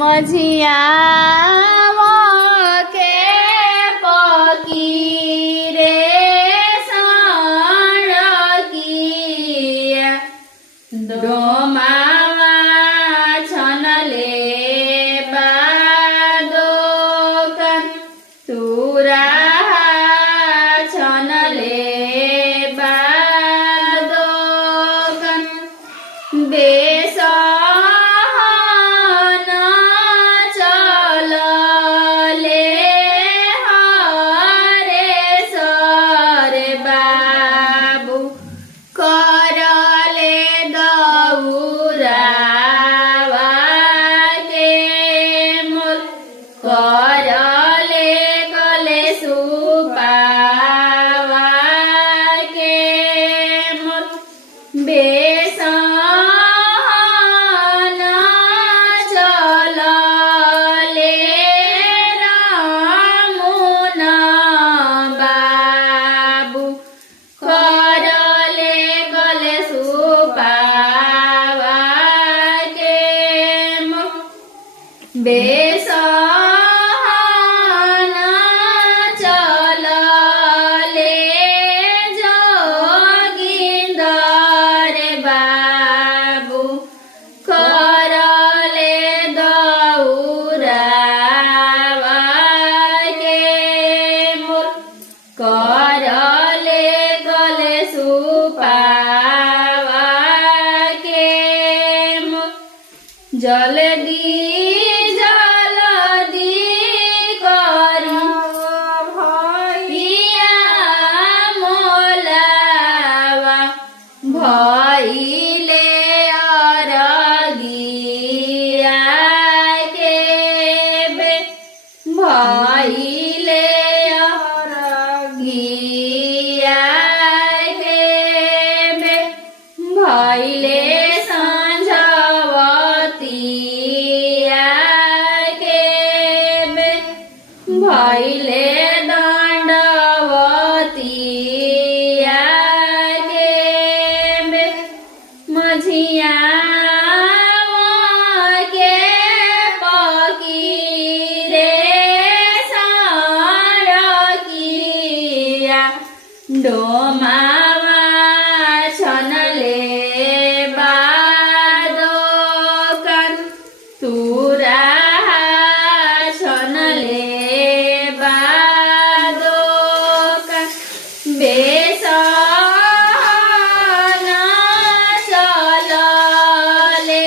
मझिया के पकी रे सड़की डोमावा छनले बादोकन तुरा छनले बादोकन बेसन चलले हरे सरे बाबू करले दौरावा के मोल करले कले सुपावा के मोल बेसन चलले रामुना बाबू करले गले सुपावा के मोल बेसन चलले जोगिंदर बाबू करले दौरावा के मोल करले गले सुपावा के मोल जल्दी जल्दी करी भैया मोलावा भइले अरगिया के बे भइले अरगिया के बे भइले संझवतिया के बे भइले दंडवतिया के बे मझिया के पकी रे सड़किया डोमावा छनले बादोकन तुरा छनले बादोकन बेसन चलले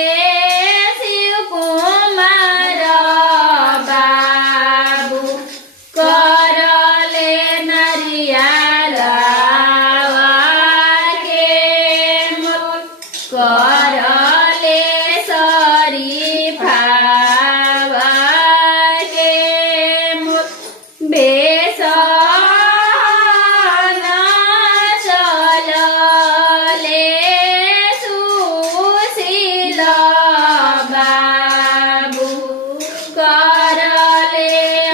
शिवकुमार बाबू करले नरियालवा के मोल करले शरीफावा के मोल बेसन चलले सुशील बाबू करले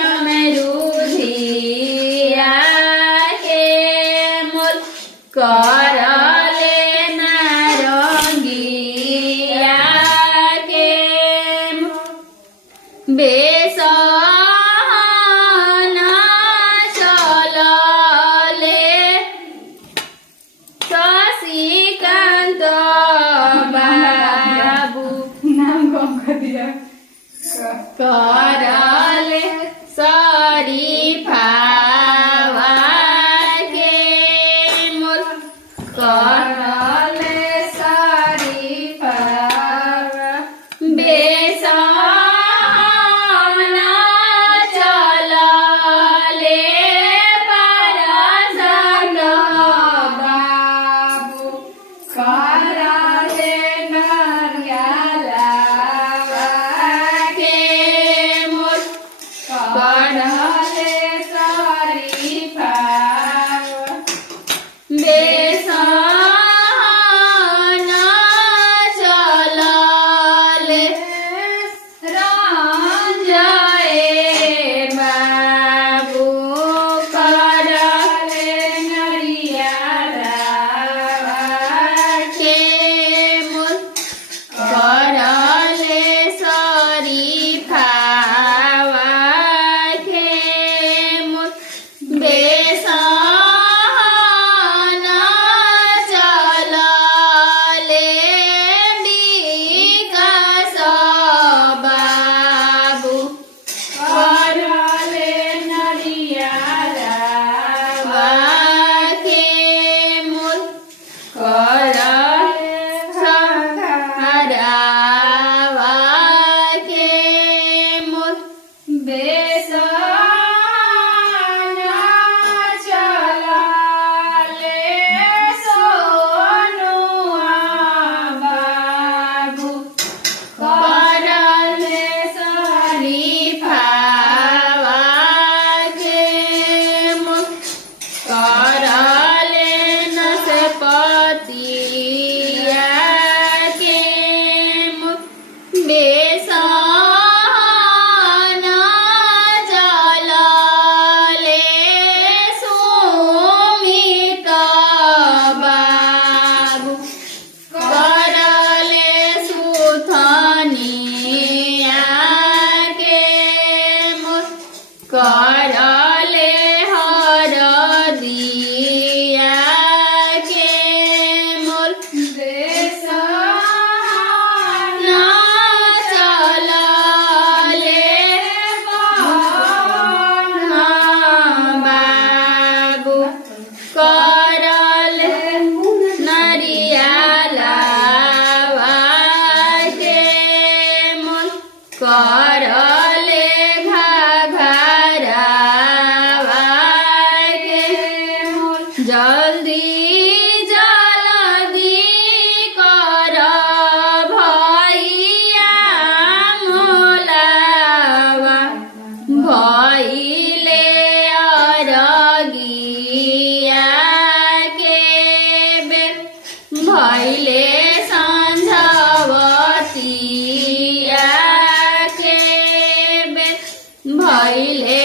अमरुधिया के मोल करले नारंगिया के मोल बेसन चलले शशिकांत बाबू करले शरीफावा के मोल करले शरीफावा बेसन चलले परसंग बाबू करले नरियालवा के मोल करले घाघरावा के मोल जल्दी जल्दी कर भैया मोलावा भइले अरगिया के बेर भइले संझवतिया के बेर भइले